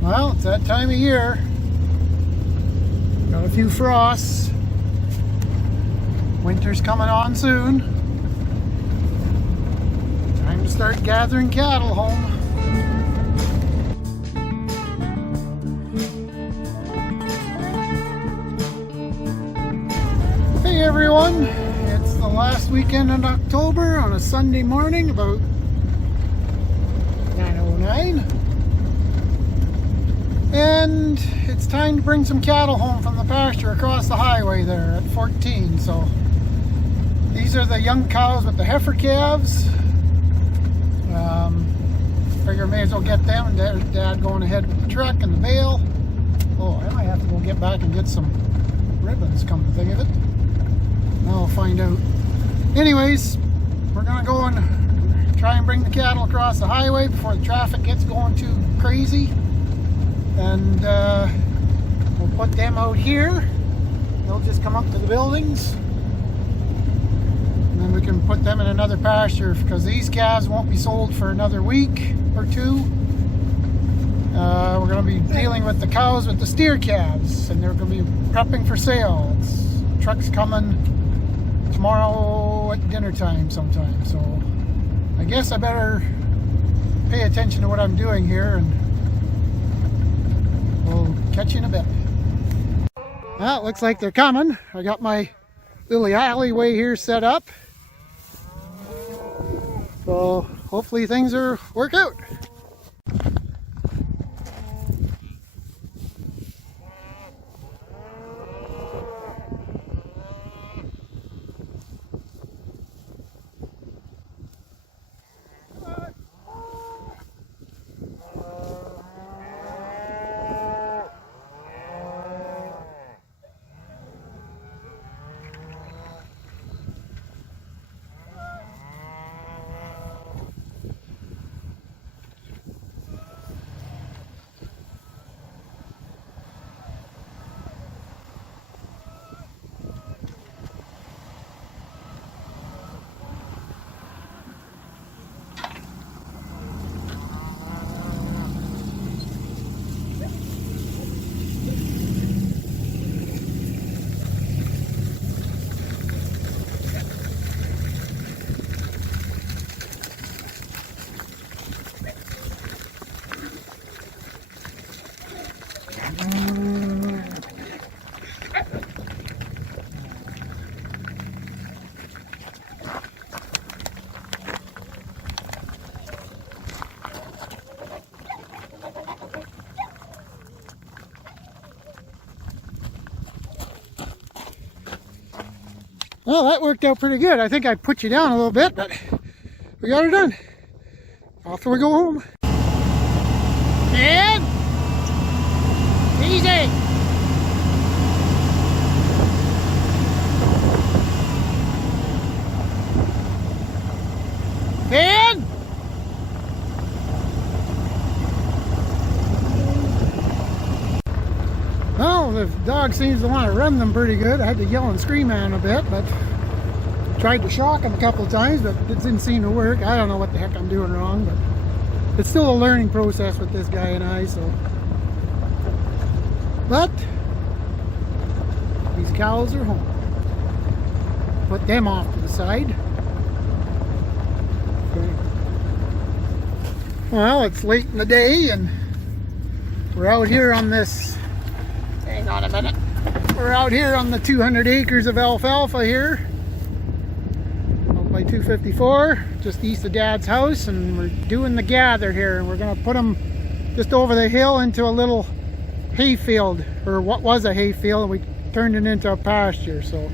Well, it's that time of year. Got a few frosts. Winter's coming on soon. Time to start gathering cattle home. Hey everyone, it's the last weekend in October on a Sunday morning, about 9:09. And it's time to bring some cattle home from the pasture across the highway there at 14. So these are the young cows with the heifer calves. Figure may as well get them, and there's Dad going ahead with the truck and the bale. Oh, I might have to go get back and get some ribbons, come to think of it. Now I'll find out. Anyways, we're gonna go and try and bring the cattle across the highway before the traffic gets going too crazy. And we'll put them out here. They'll just come up to the buildings. And then we can put them in another pasture, because these calves won't be sold for another week or two. We're going to be dealing with the cows with the steer calves, and they're going to be prepping for sales. Truck's coming tomorrow at dinner time sometime. So I guess I better pay attention to what I'm doing here, and we'll catch you in a bit. Well, it looks like they're coming. I got my little alleyway here set up. So hopefully things will work out. Well, that worked out pretty good. I think I put you down a little bit, but we got it done. Off we go home. And easy. And well, the dog seems to want to run them pretty good. I had to yell and scream at him a bit, but tried to shock him a couple of times, but it didn't seem to work. I don't know what the heck I'm doing wrong, but it's still a learning process with this guy and I, so. But these cows are home. Put them off to the side. Okay. Well, it's late in the day, and we're out here on this, hang on a minute, we're out here on the 200 acres of alfalfa here, out by 254, just east of Dad's house, and we're doing the gather here, and we're going to put them just over the hill into a little hay field, or what was a hay field, and we turned it into a pasture. So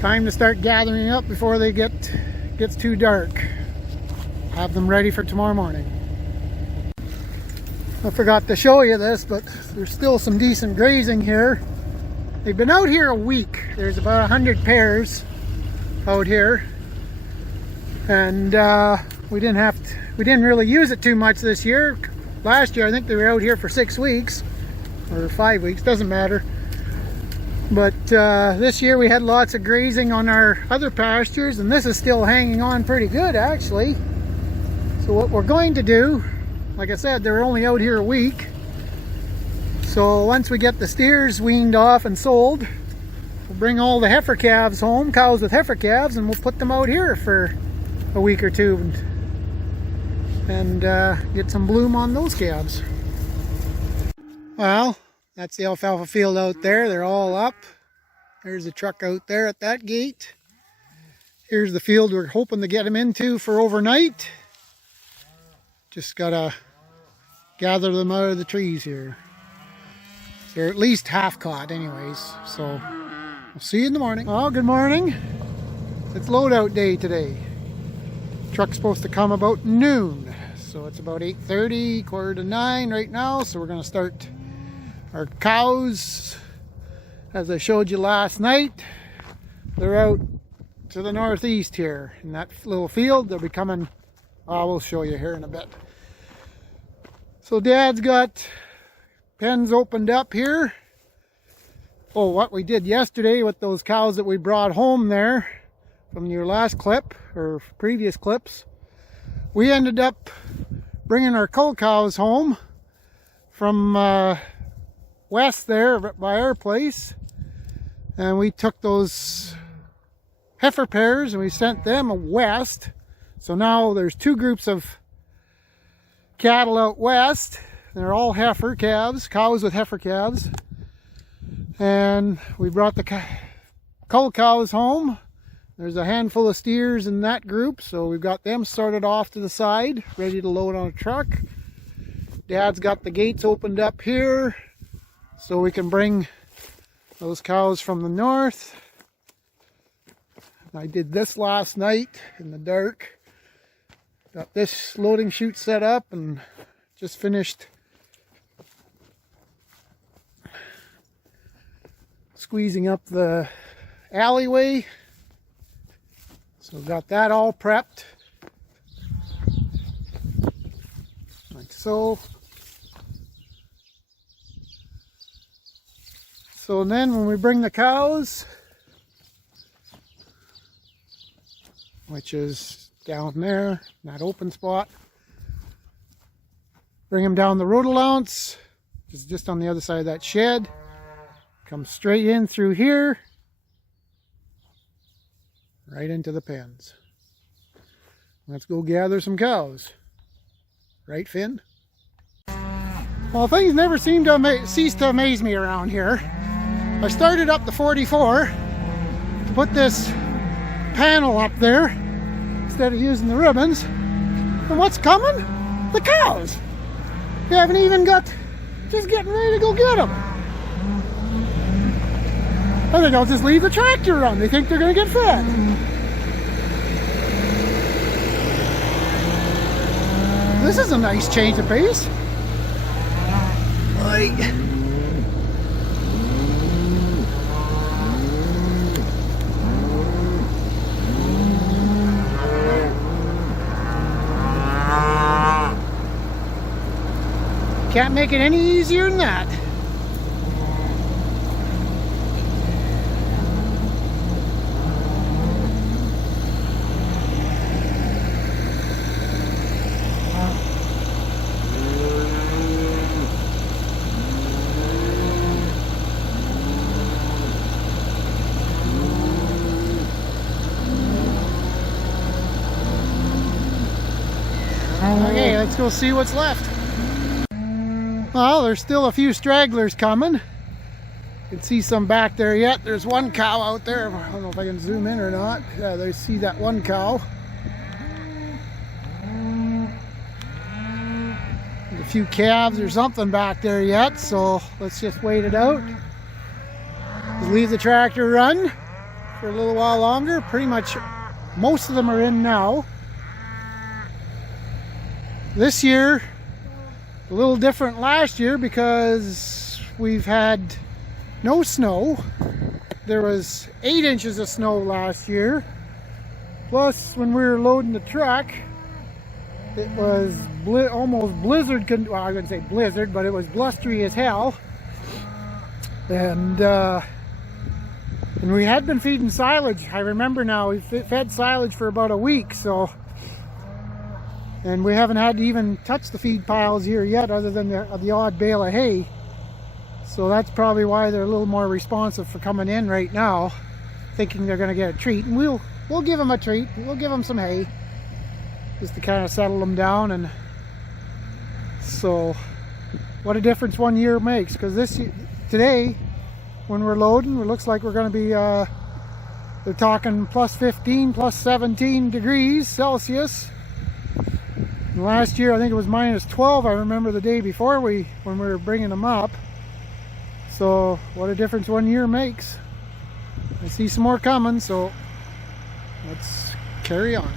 time to start gathering up before they gets too dark. Have them ready for tomorrow morning. I forgot to show you this, but there's still some decent grazing here. They've been out here a week. There's about 100 pairs out here, and we didn't really use it too much this year. Last year I think they were out here for 6 weeks or 5 weeks, doesn't matter. But this year we had lots of grazing on our other pastures, and this is still hanging on pretty good actually. So what we're going to do like I said, they're only out here a week. So once we get the steers weaned off and sold, we'll bring all the heifer calves home, cows with heifer calves, and we'll put them out here for a week or two and get some bloom on those calves. Well, that's the alfalfa field out there. They're all up. There's the truck out there at that gate. Here's the field we're hoping to get them into for overnight. Just gotta gather them out of the trees here. They're at least half caught anyways, so we'll see you in the morning. Oh, good morning. It's loadout day today. Truck's supposed to come about noon, so it's about 8:30, quarter to 9 right now, so we're gonna start our cows. As I showed you last night, they're out to the northeast here in that little field. They'll be coming, we'll show you here in a bit. So Dad's got pens opened up here. Oh, what we did yesterday with those cows that we brought home there from your last clip or previous clips, we ended up bringing our cull cows home from west there by our place, and we took those heifer pairs and we sent them west. So now there's two groups of cattle out west. They're all heifer calves, cows with heifer calves, and we brought the cull cows home. There's a handful of steers in that group, so we've got them sorted off to the side, ready to load on a truck. Dad's got the gates opened up here so we can bring those cows from the north. I did this last night in the dark. Got this loading chute set up and just finished squeezing up the alleyway. So got that all prepped. Like so. So then when we bring the cows, which is down there, in that open spot, bring them down the road allowance, which is just on the other side of that shed. Come straight in through here, right into the pens. Let's go gather some cows. Right, Finn? Well, things never seem to cease to amaze me around here. I started up the 44 to put this panel up there instead of using the ribbons. And what's coming? The cows! You haven't even got, just getting ready to go get them. I think I'll just leave the tractor run. They think they're going to get fed. This is a nice change of pace. Can't make it any easier than that. Okay, let's go see what's left. Well, there's still a few stragglers coming. You can see some back there yet. There's one cow out there. I don't know if I can zoom in or not. Yeah, they see that one cow. There's a few calves or something back there yet, so let's just wait it out. Just leave the tractor run for a little while longer. Pretty much most of them are in now. This year, a little different last year because we've had no snow. There was 8 inches of snow last year. Plus, when we were loading the truck, it was almost blizzard. Well, I wouldn't say blizzard, but it was blustery as hell. And we had been feeding silage. I remember now, we fed silage for about a week, so And we haven't had to even touch the feed piles here yet, other than the odd bale of hay. So that's probably why they're a little more responsive for coming in right now, thinking they're going to get a treat. And we'll give them a treat. We'll give them some hay, just to kind of settle them down. And so, what a difference 1 year makes. Because today, when we're loading, it looks like we're going to be, they're talking plus 15, plus 17 degrees Celsius. And last year, I think it was minus 12. I remember the day before when we were bringing them up. So what a difference 1 year makes. I see some more coming, so let's carry on.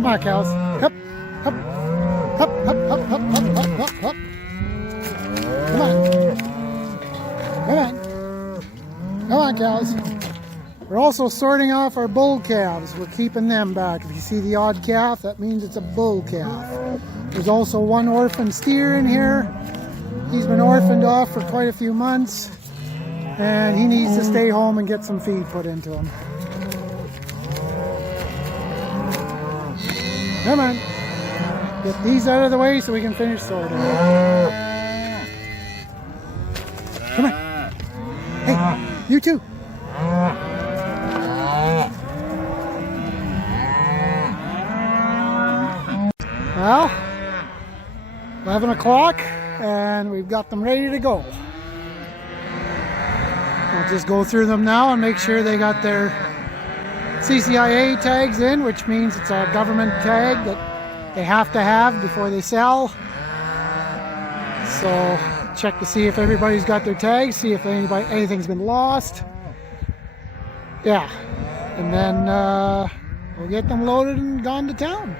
Come on, cows. Hup, hup, hup, hup, hup, hup, hup, hup, hup, hup. Come on. Come on. Come on, cows. We're also sorting off our bull calves. We're keeping them back. If you see the odd calf, that means it's a bull calf. There's also one orphan steer in here. He's been orphaned off for quite a few months, and he needs to stay home and get some feed put into him. Come on. Get these out of the way so we can finish sorting. Come on. Hey, you too. Well, 11 o'clock and we've got them ready to go. I'll just go through them now and make sure they got their CCIA tags in, which means it's a government tag that they have to have before they sell. So check to see if everybody's got their tags, see if anything's been lost. Yeah, and then we'll get them loaded and gone to town.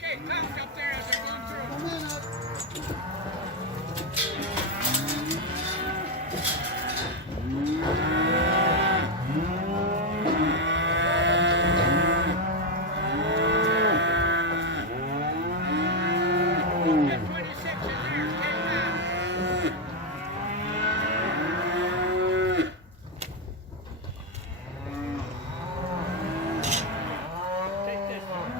Okay, talk up there as they're going through. Get 26 in there, okay now. Take this one.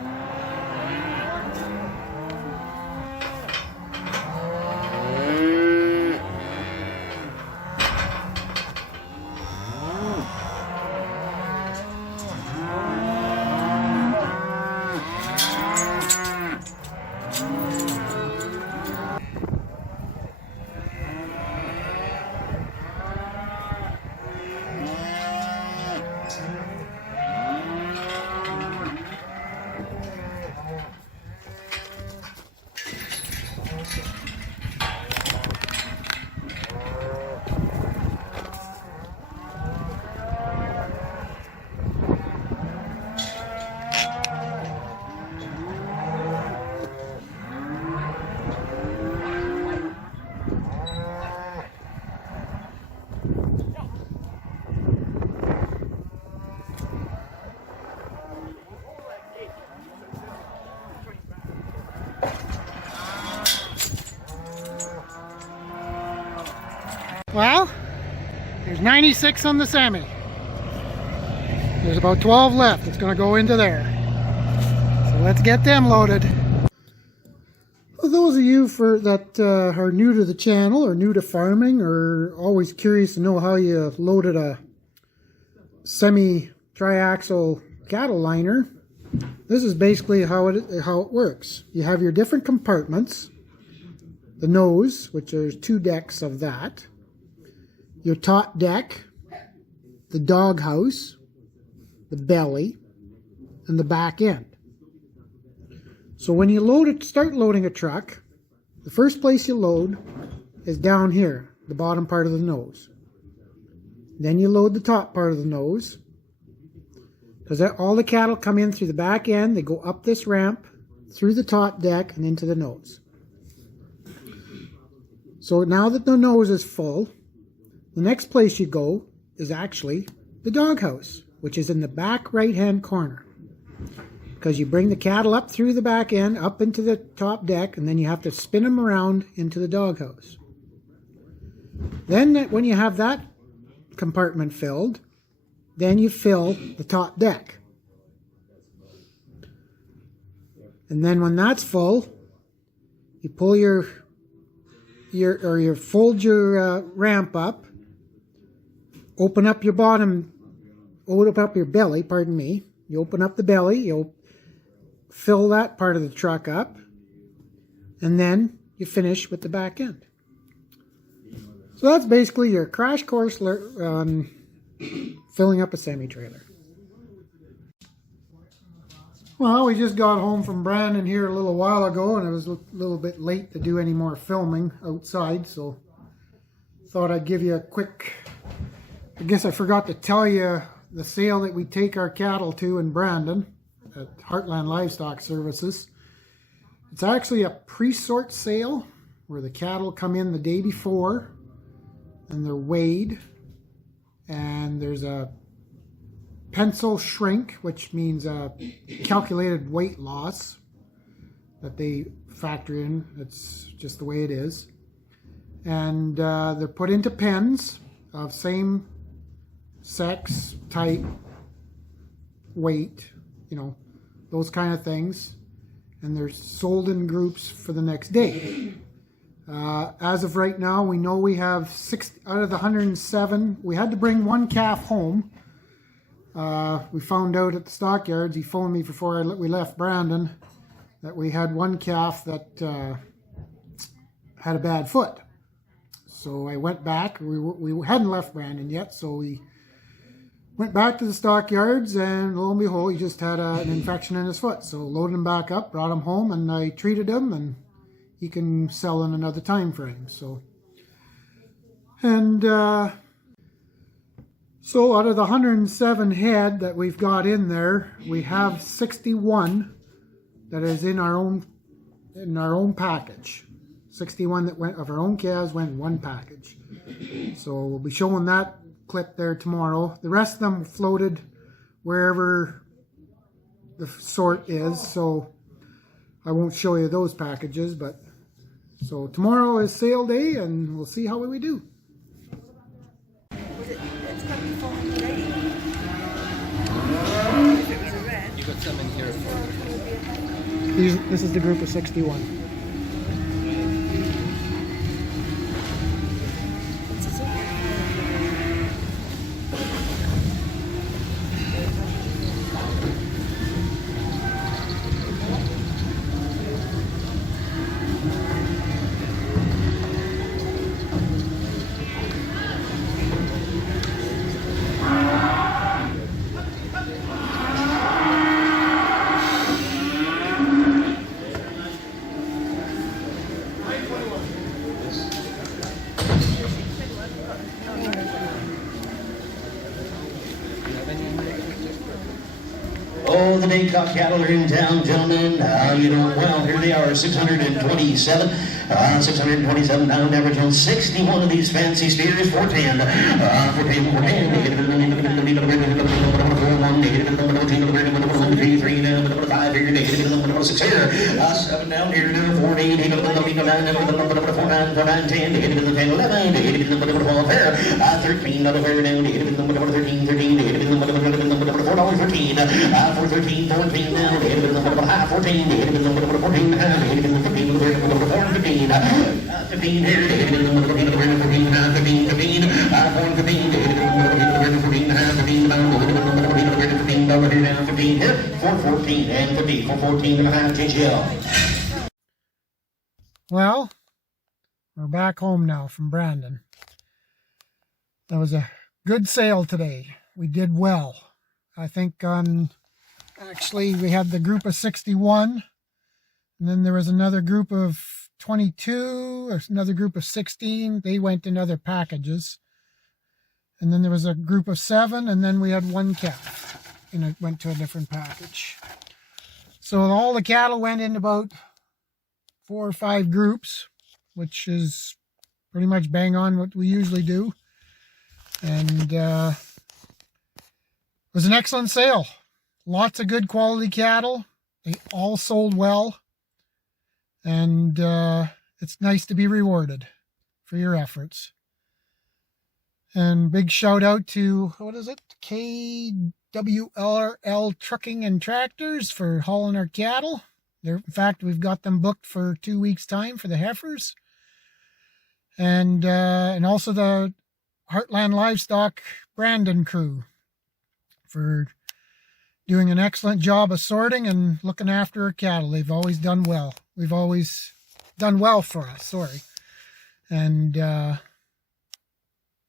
Well, there's 96 on the semi. There's about 12 left. It's going to go into there. So let's get them loaded. For those of you that are new to the channel or new to farming or always curious to know how you loaded a semi-triaxle cattle liner, this is basically how it works. You have your different compartments. The nose, which there's 2 decks of that. Your top deck, the doghouse, the belly, and the back end. So when you start loading a truck, the first place you load is down here, the bottom part of the nose. Then you load the top part of the nose, because all the cattle come in through the back end. They go up this ramp, through the top deck, and into the nose. So now that the nose is full, the next place you go is actually the doghouse, which is in the back right-hand corner. because you bring the cattle up through the back end, up into the top deck, and then you have to spin them around into the doghouse. Then when you have that compartment filled, then you fill the top deck. And then when that's full, you pull your fold your ramp up, open up your bottom, open up your belly, pardon me. You open up the belly, you'll fill that part of the truck up, and then you finish with the back end. So that's basically your crash course on filling up a semi-trailer. Well, we just got home from Brandon here a little while ago, and it was a little bit late to do any more filming outside, so thought I'd give you a quick... I guess I forgot to tell you the sale that we take our cattle to in Brandon at Heartland Livestock Services. It's actually a pre-sort sale where the cattle come in the day before and they're weighed, and there's a pencil shrink, which means a calculated weight loss that they factor in. It's just the way it is. And they're put into pens of same sex, type, weight, you know, those kind of things. And they're sold in groups for the next day. As of right now, we know we have 6 out of the 107. We had to bring one calf home. We found out at the stockyards, he phoned me before we left Brandon, that we had one calf that had a bad foot. So I went back. We hadn't left Brandon yet, so we went back to the stockyards, and lo and behold, he just had an infection in his foot. So loaded him back up, brought him home, and I treated him, and he can sell in another time frame. So, and so out of the 107 head that we've got in there, we have 61 that is in our own package. 61 that went of our own calves went in one package. So we'll be showing that clip there tomorrow. The rest of them floated wherever the sort is, so I won't show you those packages. But so tomorrow is sale day, and we'll see how we do. You got some in here for This is the group of 61. Oh, the Decock cattle are in town, gentlemen. You know, well, here they are, 627. 627 pound average on 61 of these fancy steers for 10. For 10, for 10. Negative 3 now, 5 here, negative 6 here. 7 down here, 14, negative 9, 10, negative 10, 11, negative 12 here. 13, another fair down, negative 13, negative $4.13. For 13, 14 now, negative 14, negative 14, negative 15, 15 here, negative 15, 15, 15, 15 here, 414 and 50, 414 and a half TGL. Well, we're back home now from Brandon. That was a good sale today. We did well. I think actually we had the group of 61, and then there was another group of 22, or another group of 16. They went in other packages. And then there was a group of 7, and then we had one calf, and it went to a different package. So all the cattle went in about 4 or 5 groups, which is pretty much bang on what we usually do. And it was an excellent sale. lots of good quality cattle. They all sold well. And it's nice to be rewarded for your efforts. And big shout out to, what is it? KWRL Trucking and Tractors for hauling our cattle. In fact, we've got them booked for 2 weeks' time for the heifers. And also the Heartland Livestock Brandon crew for doing an excellent job of sorting and looking after our cattle. They've always done well. We've always done well for us, sorry. And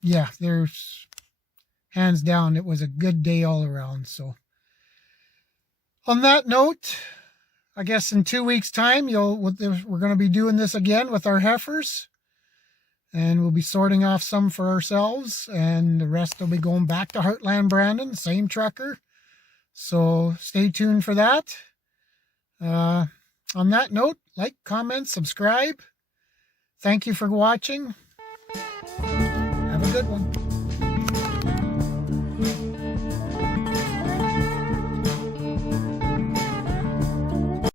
yeah, there's hands down, it was a good day all around. So on that note, I guess in 2 weeks' time, we're going to be doing this again with our heifers. And we'll be sorting off some for ourselves, and the rest will be going back to Heartland Brandon, same trucker. So stay tuned for that. On that note, like, comment, subscribe. Thank you for watching. Have a good one.